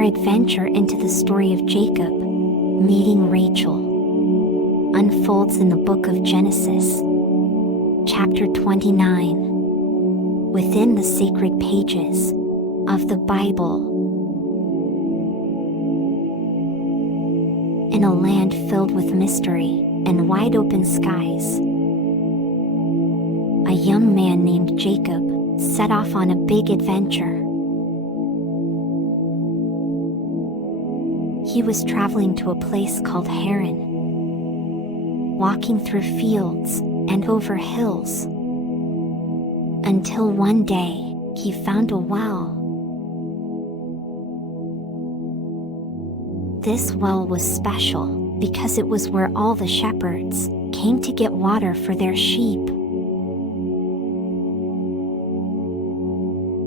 Our adventure into the story of Jacob, meeting Rachel, unfolds in the book of Genesis, chapter 29, within the sacred pages of the Bible. In a land filled with mystery and wide open skies, a young man named Jacob set off on a big adventure. He was traveling to a place called Haran, walking through fields and over hills, until one day he found a well. This well was special because it was where all the shepherds came to get water for their sheep.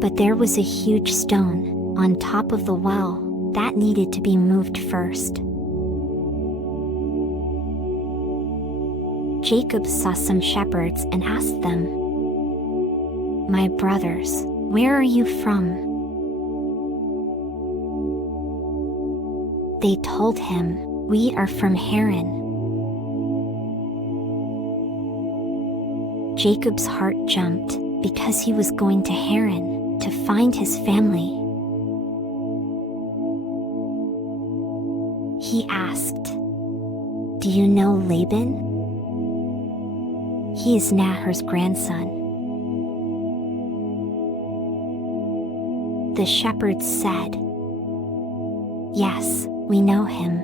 But there was a huge stone on top of the well that needed to be moved first. Jacob saw some shepherds and asked them, "My brothers, where are you from?" They told him, "We are from Haran." Jacob's heart jumped because he was going to Haran to find his family. He asked, "Do you know Laban?" He is Nahor's grandson. The shepherds said, "Yes, we know him.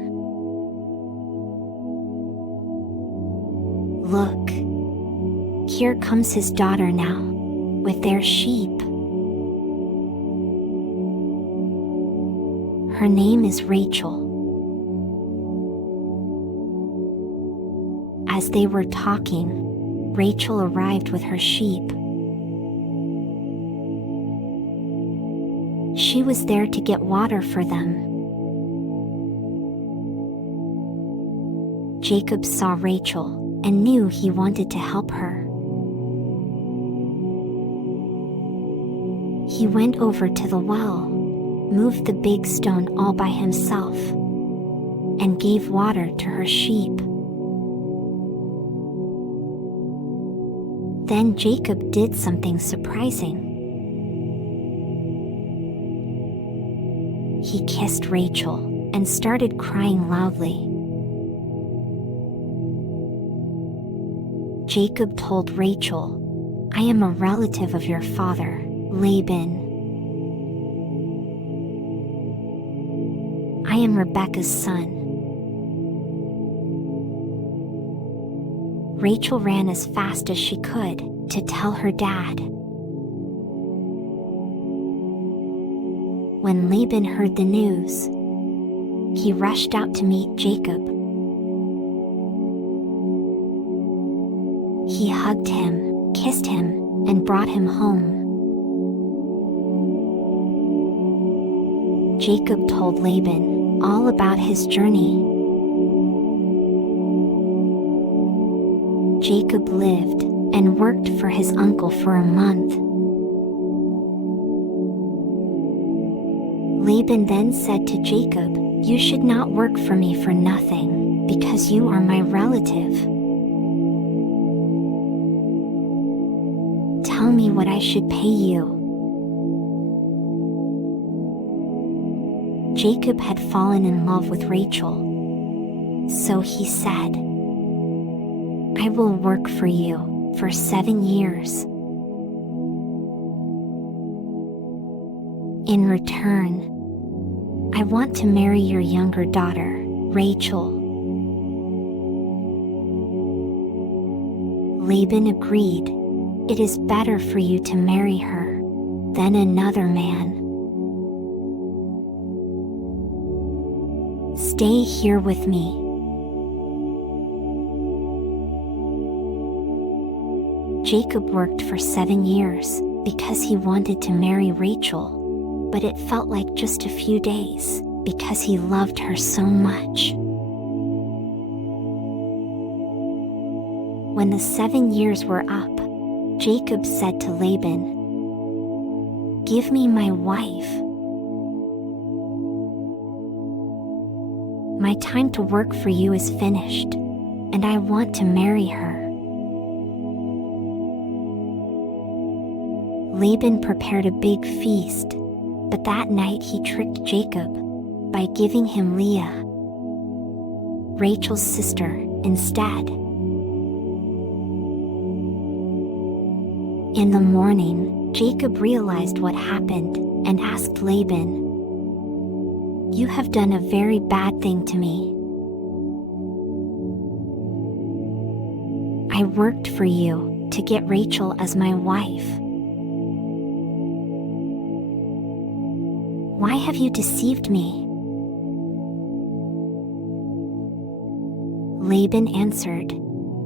Look, here comes his daughter now, with their sheep. Her name is Rachel." As they were talking, Rachel arrived with her sheep. She was there to get water for them. Jacob saw Rachel and knew he wanted to help her. He went over to the well, moved the big stone all by himself, and gave water to her sheep. Then Jacob did something surprising. He kissed Rachel and started crying loudly. Jacob told Rachel, "I am a relative of your father, Laban. I am Rebekah's son." Rachel ran as fast as she could to tell her dad. When Laban heard the news, he rushed out to meet Jacob. He hugged him, kissed him, and brought him home. Jacob told Laban all about his journey. Jacob lived and worked for his uncle for a month. Laban then said to Jacob, "You should not work for me for nothing, because you are my relative. Tell me what I should pay you." Jacob had fallen in love with Rachel, so he said, "I will work for you for 7 years. In return, I want to marry your younger daughter, Rachel." Laban agreed. "It is better for you to marry her than another man. Stay here with me." Jacob worked for 7 years because he wanted to marry Rachel, but it felt like just a few days because he loved her so much. When the 7 years were up, Jacob said to Laban, "Give me my wife." My time to work for you is finished, and I want to marry her." Laban prepared a big feast, but that night he tricked Jacob by giving him Leah, Rachel's sister, instead. In the morning, Jacob realized what happened and asked Laban, "You have done a very bad thing to me. I worked for you to get Rachel as my wife. Why have you deceived me?" Laban answered,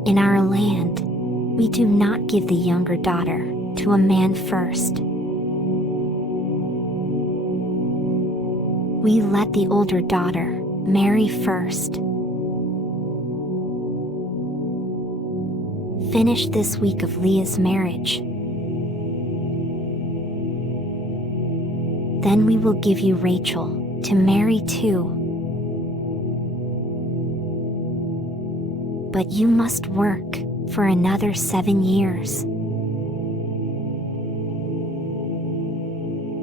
"In our land, we do not give the younger daughter to a man first. We let the older daughter marry first. Finish this week of Leah's marriage. Then we will give you Rachel to marry too. But you must work for another 7 years."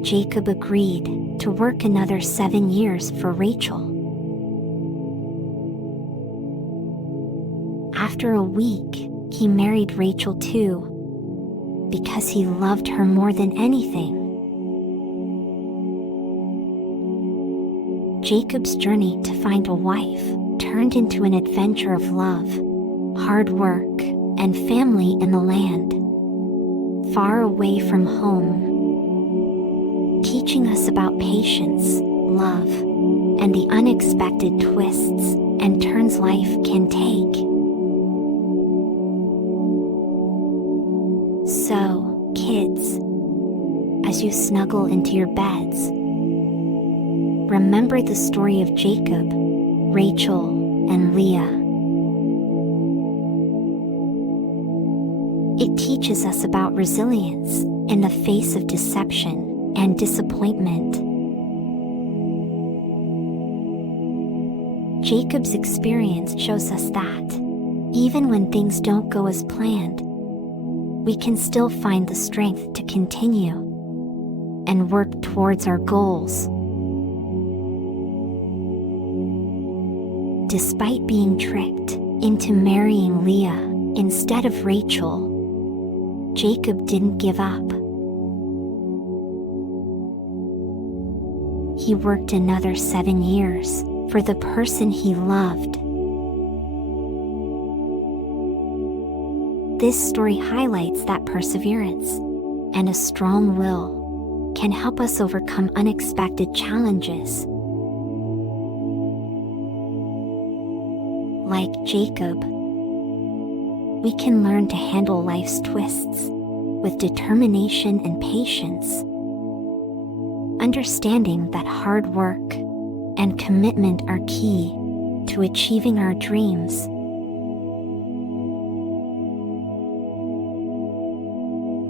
Jacob agreed to work another 7 years for Rachel. After a week, he married Rachel too, because he loved her more than anything. Jacob's journey to find a wife turned into an adventure of love, hard work, and family in the land, far away from home, teaching us about patience, love, and the unexpected twists and turns life can take. So, kids, as you snuggle into your beds, remember the story of Jacob, Rachel, and Leah. It teaches us about resilience in the face of deception and disappointment. Jacob's experience shows us that, even when things don't go as planned, we can still find the strength to continue and work towards our goals. Despite being tricked into marrying Leah instead of Rachel, Jacob didn't give up. He worked another 7 years for the person he loved. This story highlights that perseverance and a strong will can help us overcome unexpected challenges. Like Jacob, we can learn to handle life's twists with determination and patience, understanding that hard work and commitment are key to achieving our dreams.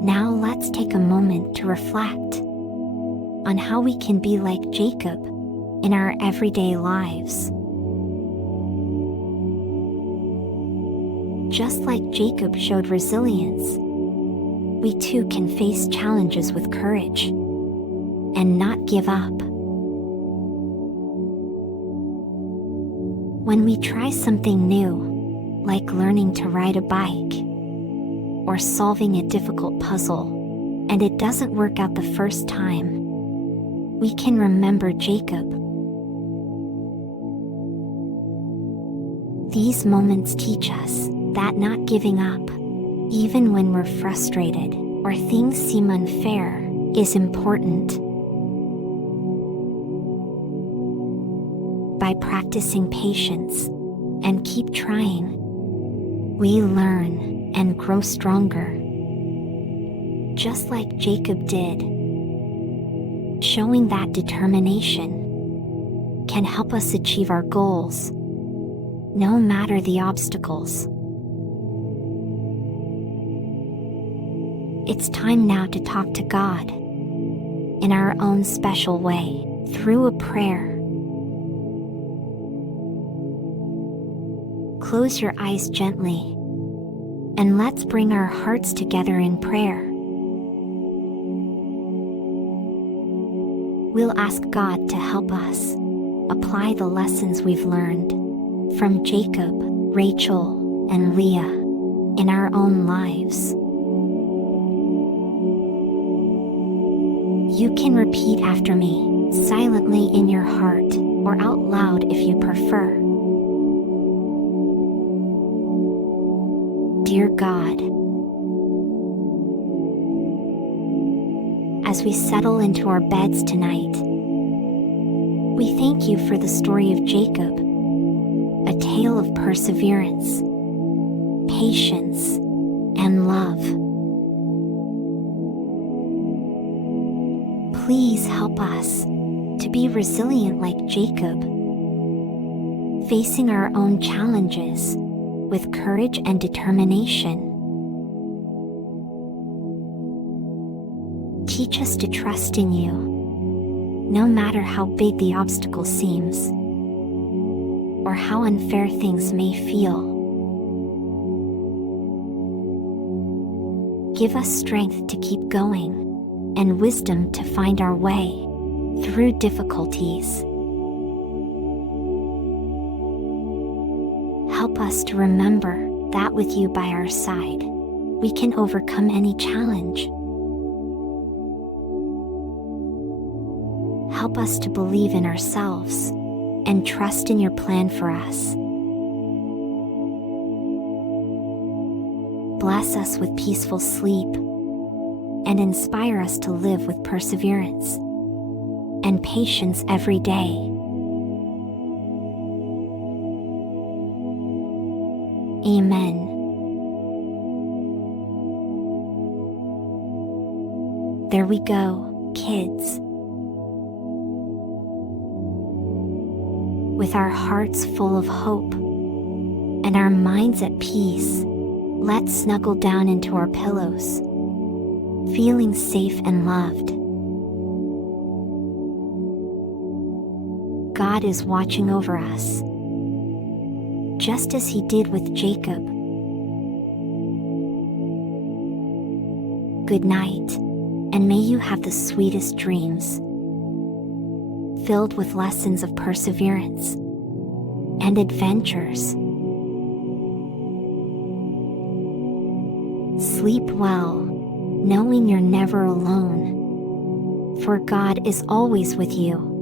Now let's take a moment to reflect on how we can be like Jacob in our everyday lives. Just like Jacob showed resilience, we too can face challenges with courage and not give up. When we try something new, like learning to ride a bike or solving a difficult puzzle, and it doesn't work out the first time, we can remember Jacob. These moments teach us that not giving up, even when we're frustrated or things seem unfair, is important. By practicing patience and keep trying, we learn and grow stronger. Just like Jacob did. Showing that determination can help us achieve our goals, no matter the obstacles. It's time now to talk to God in our own special way, through a prayer. close your eyes gently, and let's bring our hearts together in prayer. We'll ask God to help us apply the lessons we've learned from Jacob, Rachel, and Leah in our own lives. You can repeat after me, silently in your heart, or out loud if you prefer. Dear God, as we settle into our beds tonight, we thank you for the story of Jacob, a tale of perseverance, patience, and love. Please help us to be resilient like Jacob, facing our own challenges with courage and determination. Teach us to trust in you, no matter how big the obstacle seems, or how unfair things may feel. Give us strength to keep going, and wisdom to find our way through difficulties. Help us to remember that with you by our side, we can overcome any challenge. Help us to believe in ourselves and trust in your plan for us. Bless us with peaceful sleep and inspire us to live with perseverance and patience every day. Amen. There we go, kids. With our hearts full of hope and our minds at peace, let's snuggle down into our pillows, feeling safe and loved. God is watching over us, just as he did with Jacob. Good night, and may you have the sweetest dreams, filled with lessons of perseverance and adventures. Sleep well, knowing you're never alone, for God is always with you.